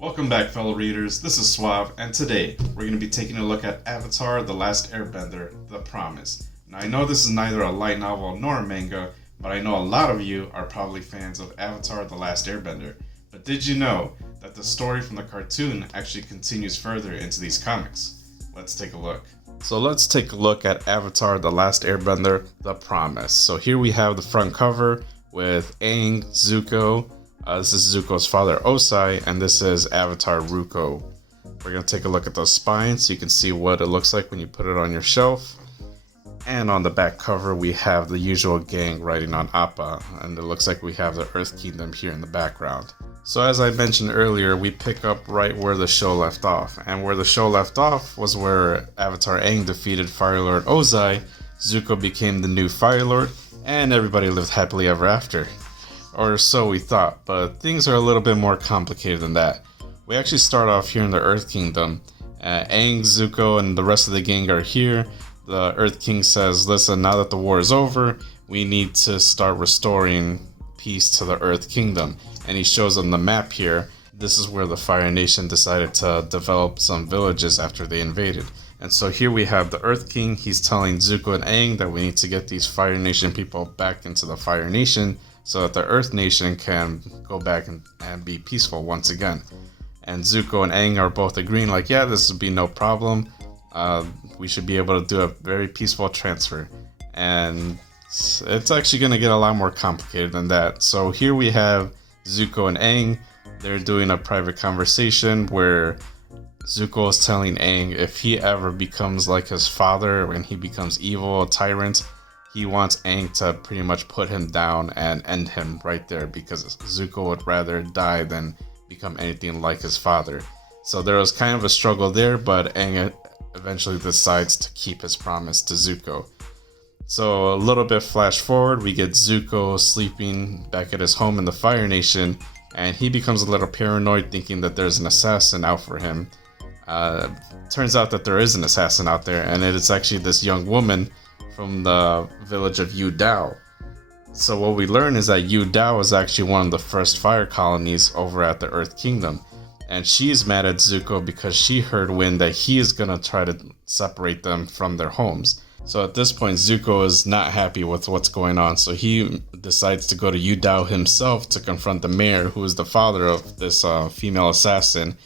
Welcome back, fellow readers. This is Suave, and today we're going to be taking a look at Avatar the Last Airbender, The Promise. Now, I know this is neither a light novel nor a manga, but I know a lot of you are probably fans of Avatar the Last Airbender. But did you know that the story from the cartoon actually continues further into these comics? Let's take a look. So let's take a look at Avatar the Last Airbender, The Promise. So here we have the front cover with Aang, Zuko. This is Zuko's father, Osai, and this is Avatar Ruko. We're going to take a look at those spines so you can see what it looks like when you put it on your shelf. And on the back cover, we have the usual gang writing on Appa, and it looks like we have the Earth Kingdom here in the background. So as I mentioned earlier, we pick up right where the show left off. And where the show left off was where Avatar Aang defeated Fire Lord Ozai, Zuko became the new Fire Lord, and everybody lived happily ever after. Or so we thought, but things are a little bit more complicated than that. We actually start off here in the Earth Kingdom. Aang, Zuko, and the rest of the gang are here. The Earth King says, listen, now that the war is over, we need to start restoring peace to the Earth Kingdom. And he shows on the map here, this is where the Fire Nation decided to develop some villages after they invaded. And so here we have the Earth King. He's telling Zuko and Aang that we need to get these Fire Nation people back into the Fire Nation, so that the Earth Nation can go back and be peaceful once again. And Zuko and Aang are both agreeing like, yeah, this would be no problem. We should be able to do a very peaceful transfer. And it's actually going to get a lot more complicated than that. So here we have Zuko and Aang. They're doing a private conversation where Zuko is telling Aang if he ever becomes like his father, when he becomes evil, a tyrant, he wants Aang to pretty much put him down and end him right there, because Zuko would rather die than become anything like his father. So there was kind of a struggle there, but Aang eventually decides to keep his promise to Zuko. So a little bit flash forward, we get Zuko sleeping back at his home in the Fire Nation, and he becomes a little paranoid, thinking that there's an assassin out for him. Turns out that there is an assassin out there, and it is actually this young woman from the village of Yu Dao. So what we learn is that Yu Dao is actually one of the first fire colonies over at the Earth Kingdom. And she's mad at Zuko because she heard wind that he is going to try to separate them from their homes. So at this point, Zuko is not happy with what's going on. So he decides to go to Yu Dao himself to confront the mayor, who is the father of this female assassin.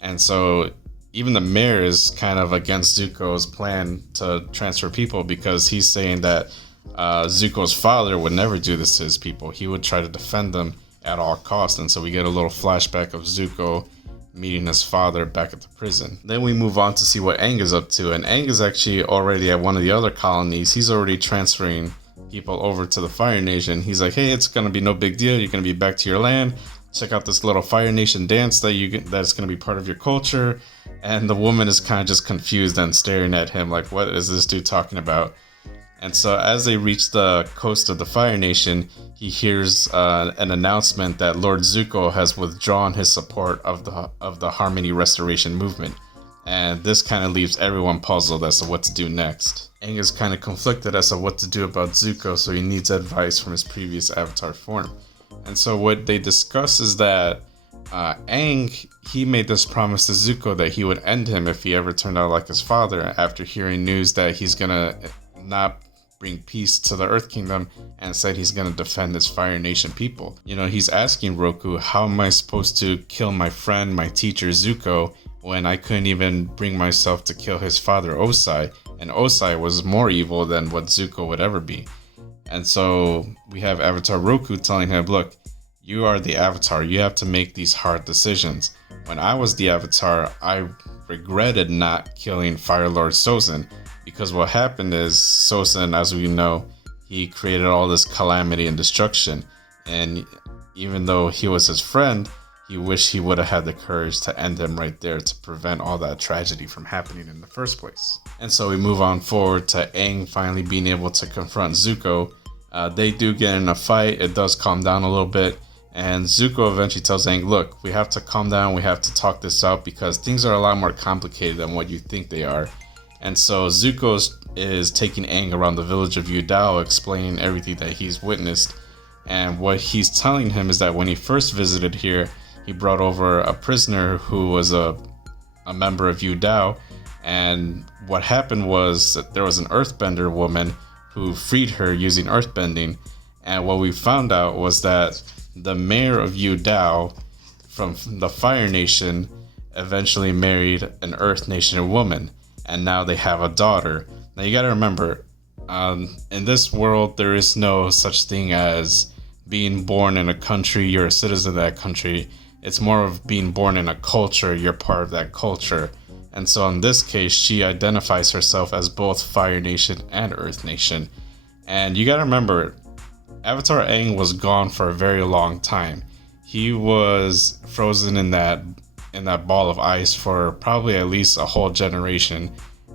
And so even the mayor is kind of against Zuko's plan to transfer people, because he's saying that Zuko's father would never do this to his people. He would try to defend them at all costs. And so we get a little flashback of Zuko meeting his father back at the prison. Then we move on to see what Aang is up to. And Aang is actually already at one of the other colonies. He's already transferring people over to the Fire Nation. He's like, hey, it's going to be no big deal. You're going to be back to your land. Check out this little Fire Nation dance that's going to be part of your culture. And the woman is kind of just confused and staring at him like, what is this dude talking about? And so as they reach the coast of the Fire Nation, he hears an announcement that Lord Zuko has withdrawn his support of the Harmony Restoration movement. And this kind of leaves everyone puzzled as to what to do next. Aang is kind of conflicted as to what to do about Zuko, so he needs advice from his previous avatar form. And so what they discuss is that Aang, he made this promise to Zuko that he would end him if he ever turned out like his father, after hearing news that he's gonna not bring peace to the Earth Kingdom, and said he's gonna defend his Fire Nation people. You know, he's asking Roku, how am I supposed to kill my friend, my teacher Zuko, when I couldn't even bring myself to kill his father Osai, and Osai was more evil than what Zuko would ever be. And so we have Avatar Roku telling him, look, you are the Avatar. You have to make these hard decisions. When I was the Avatar, I regretted not killing Fire Lord Sozin, because what happened is Sozin, as we know, he created all this calamity and destruction. And even though he was his friend, he wished he would have had the courage to end him right there to prevent all that tragedy from happening in the first place. And so we move on forward to Aang finally being able to confront Zuko. They do get in a fight. It does calm down a little bit. And Zuko eventually tells Aang, look, we have to calm down. We have to talk this out, because things are a lot more complicated than what you think they are. And so Zuko is taking Aang around the village of Yu Dao, explaining everything that he's witnessed. And what he's telling him is that when he first visited here, he brought over a prisoner who was a member of Dao. And what happened was that there was an earthbender woman who freed her using earthbending. And what we found out was that the mayor of Dao from the Fire Nation eventually married an Earth Nation woman. And now they have a daughter. Now you gotta remember, in this world, there is no such thing as being born in a country, you're a citizen of that country. It's more of being born in a culture, you're part of that culture. And so in this case, she identifies herself as both Fire Nation and Earth Nation. And you gotta remember, Avatar Aang was gone for a very long time. He was frozen in that ball of ice for probably at least a whole generation.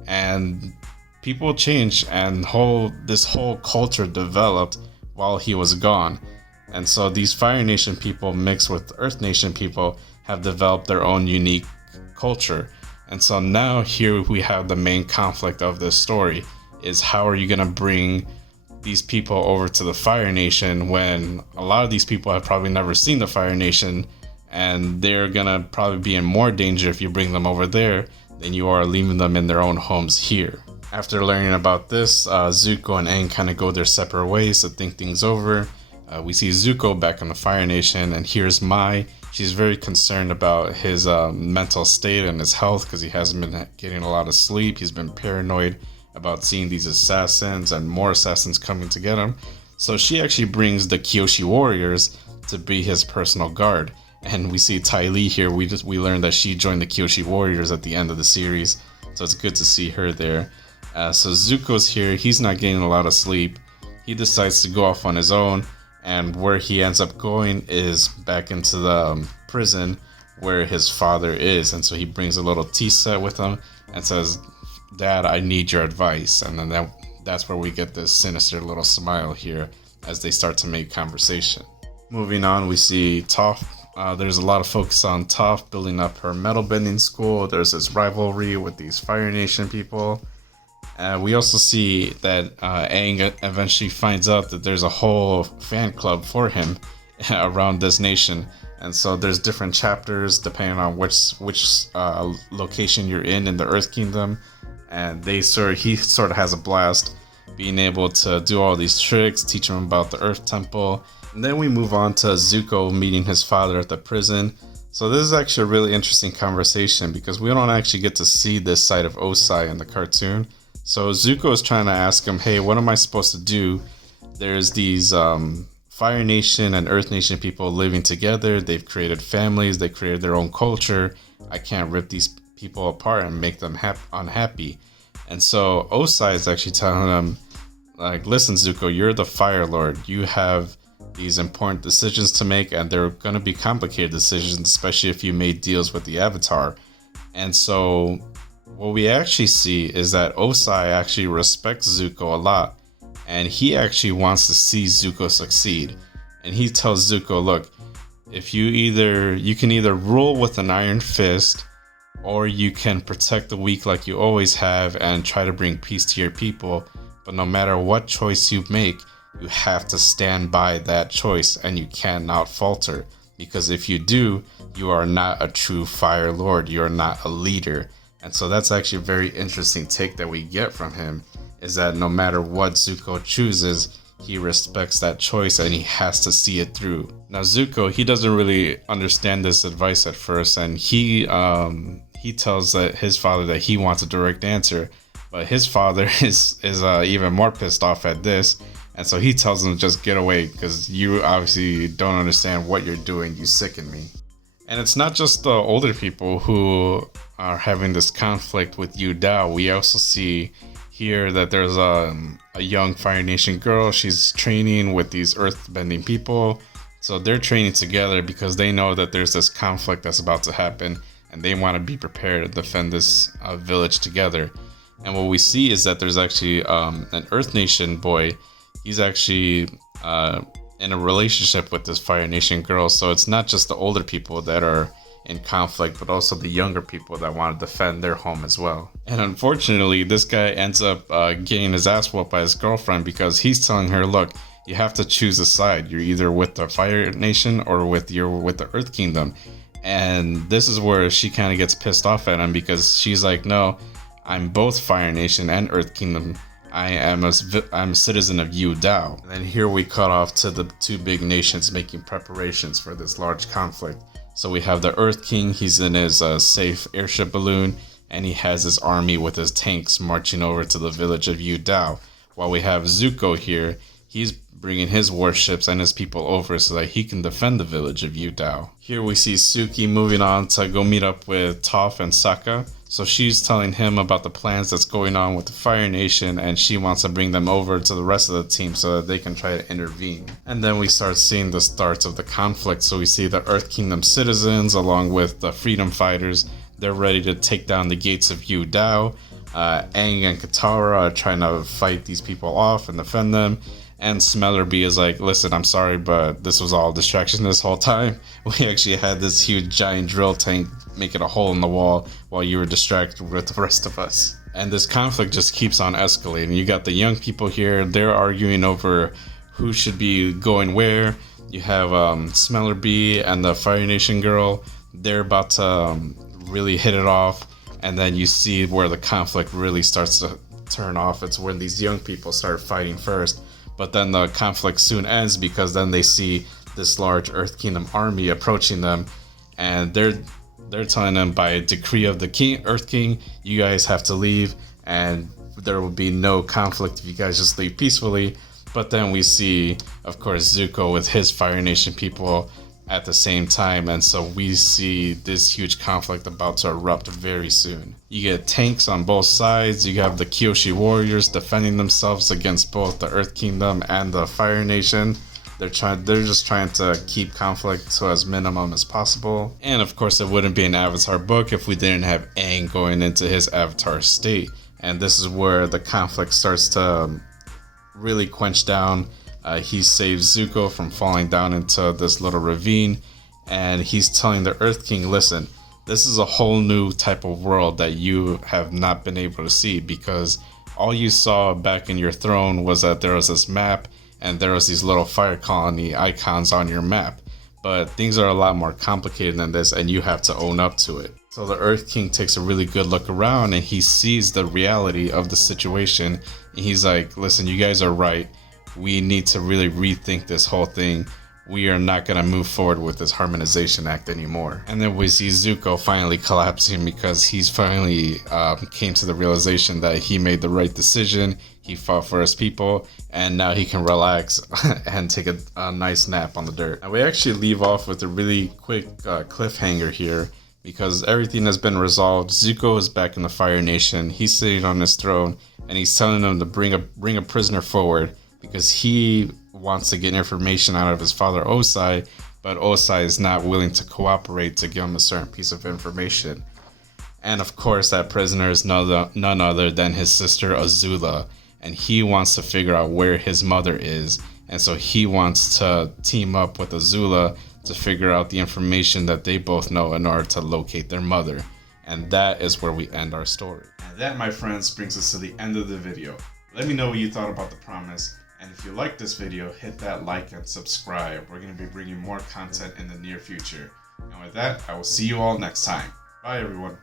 And people changed, and this whole culture developed while he was gone. And so these Fire Nation people mixed with Earth Nation people have developed their own unique culture. And so now here we have the main conflict of this story is how are you going to bring these people over to the Fire Nation when a lot of these people have probably never seen the Fire Nation, and they're going to probably be in more danger if you bring them over there than you are leaving them in their own homes here. After learning about this, Zuko and Aang kind of go their separate ways to think things over. We see Zuko back in the Fire Nation, and here's Mai. She's very concerned about his mental state and his health because he hasn't been getting a lot of sleep. He's been paranoid about seeing these assassins and more assassins coming to get him. So she actually brings the Kyoshi warriors to be his personal guard. And we see Ty Lee here. We learned that she joined the Kyoshi warriors at the end of the series. So it's good to see her there. So Zuko's here. He's not getting a lot of sleep. He decides to go off on his own. And where he ends up going is back into the prison where his father is. And so he brings a little tea set with him and says, "Dad, I need your advice." And then that's where we get this sinister little smile here as they start to make conversation. Moving on, we see Toph. There's a lot of focus on Toph building up her metal bending school. There's this rivalry with these Fire Nation people. We also see that Aang eventually finds out that there's a whole fan club for him around this nation. And so there's different chapters depending on which location you're in the Earth Kingdom. And he sort of has a blast being able to do all these tricks, teach him about the Earth Temple. And then we move on to Zuko meeting his father at the prison. So this is actually a really interesting conversation because we don't actually get to see this side of Osai in the cartoon. So Zuko is trying to ask him, hey, what am I supposed to do? There's these Fire Nation and Earth Nation people living together. They've created families. They created their own culture. I can't rip these people apart and make them unhappy. And so Osai is actually telling him, like, listen, Zuko, you're the Fire Lord. You have these important decisions to make, and they're going to be complicated decisions, especially if you made deals with the Avatar. And so what we actually see is that Osai actually respects Zuko a lot, and he actually wants to see Zuko succeed. And he tells Zuko, look, if you can either rule with an iron fist, or you can protect the weak like you always have and try to bring peace to your people. But no matter what choice you make, you have to stand by that choice and you cannot falter. Because if you do, you are not a true Fire Lord. You are not a leader. And so that's actually a very interesting take that we get from him, is that no matter what Zuko chooses, he respects that choice and he has to see it through. Now Zuko, he doesn't really understand this advice at first, and he tells his father that he wants a direct answer, but his father is even more pissed off at this, and so he tells him, just get away because you obviously don't understand what you're doing. You sicken me. And it's not just the older people who are having this conflict with Yu Dao. We also see here that there's a young Fire Nation girl. She's training with these earth-bending people. So they're training together because they know that there's this conflict that's about to happen, and they want to be prepared to defend this village together. And what we see is that there's actually an Earth Nation boy. He's actually in a relationship with this Fire Nation girl. So it's not just the older people that are in conflict, but also the younger people that want to defend their home as well. And unfortunately, this guy ends up getting his ass whooped by his girlfriend because he's telling her, look, you have to choose a side. You're either with the Fire Nation or with the Earth Kingdom. And this is where she kind of gets pissed off at him, because she's like, no, I'm both Fire Nation and Earth Kingdom. I'm a citizen of Yu Dao. And then here we cut off to the two big nations making preparations for this large conflict. So we have the Earth King. He's in his safe airship balloon, and he has his army with his tanks marching over to the village of Yu Dao. While we have Zuko here, he's bringing his warships and his people over so that he can defend the village of Yu Dao. Here we see Suki moving on to go meet up with Toph and Sokka. So she's telling him about the plans that's going on with the Fire Nation, and she wants to bring them over to the rest of the team so that they can try to intervene. And then we start seeing the starts of the conflict. So we see the Earth Kingdom citizens along with the freedom fighters. They're ready to take down the gates of Yu Dao. Aang and Katara are trying to fight these people off and defend them. And Smellerbee is like, listen, I'm sorry, but this was all a distraction this whole time. We actually had this huge giant drill tank making a hole in the wall while you were distracted with the rest of us. And this conflict just keeps on escalating. You got the young people here. They're arguing over who should be going where. You have Smellerbee and the Fire Nation girl. They're about to really hit it off. And then you see where the conflict really starts to turn off. It's when these young people start fighting first. But then the conflict soon ends, because then they see this large Earth Kingdom army approaching them, and they're telling them, by decree of the Earth King, you guys have to leave, and there will be no conflict if you guys just leave peacefully. But then we see, of course, Zuko with his Fire Nation people at the same time, and so we see this huge conflict about to erupt very soon. You get tanks on both sides. You have the Kyoshi warriors defending themselves against both the Earth Kingdom and the Fire Nation. They're just trying to keep conflict to as minimum as possible. And of course, it wouldn't be an Avatar book if we didn't have Aang going into his Avatar state. And this is where the conflict starts to really quench down. He saves Zuko from falling down into this little ravine, and he's telling the Earth King, listen, this is a whole new type of world that you have not been able to see, because all you saw back in your throne was that there was this map and there was these little fire colony icons on your map. But things are a lot more complicated than this, and you have to own up to it. So the Earth King takes a really good look around, and he sees the reality of the situation, and he's like, listen, you guys are right. We need to really rethink this whole thing. We are not going to move forward with this Harmonization Act anymore. And then we see Zuko finally collapsing, because he's finally came to the realization that he made the right decision. He fought for his people, and now he can relax and take a nice nap on the dirt. And we actually leave off with a really quick cliffhanger here, because everything has been resolved. Zuko is back in the Fire Nation. He's sitting on his throne, and he's telling them to bring a prisoner forward, because he wants to get information out of his father Osai, but Osai is not willing to cooperate to give him a certain piece of information. And of course, that prisoner is none other than his sister Azula, and he wants to figure out where his mother is, and so he wants to team up with Azula to figure out the information that they both know in order to locate their mother. And that is where we end our story. And that, my friends, brings us to the end of the video. Let me know what you thought about The Promise. And if you liked this video, hit that like and subscribe. We're going to be bringing more content in the near future. And with that, I will see you all next time. Bye, everyone.